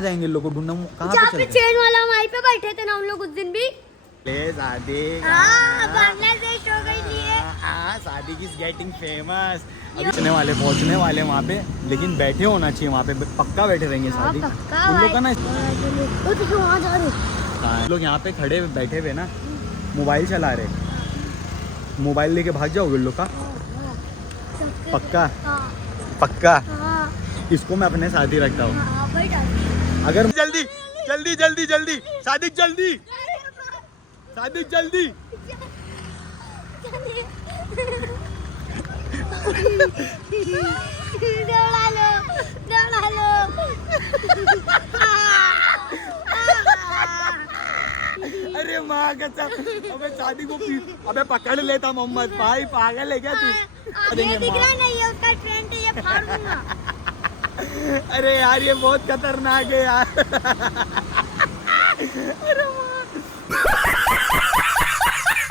जाएंगे लोग को ढूंढना, कहाँ जहाँ पे पे चलते हैं? चेन वाला वहीं पे बैठे थे ना हम लोग उस दिन भी। शादी बांग्लादेश हो गई लिए। शादी की गेटिंग फेमस। अभी पहुंचने वाले वहाँ पे, लेकिन बैठे होना चाहिए वहाँ पे, पक्का बैठे रहेंगे शादी। उन लोग का ना तो वहाँ जा रहे लोग यहाँ पे खड़े बैठे हुए ना, मोबाइल चला रहे, मोबाइल लेके भाग जाओगे लोग का, पक्का पक्का। इसको मैं अपने साथ ही रखता हूँ। अगर जल्दी जल्दी जल्दी जल्दी शादी जल्दी शादी जल्दी। दौड़ा लो, दौड़ा लो। अरे माँ कसम, अबे शादी को अबे पकड़ लेता मोहम्मद भाई, पागल है क्या तू? ये दिख रहा नहीं है उसका ट्रेंड, ये फाड़ दूंगा। अरे यार ये बहुत खतरनाक है यार। अरे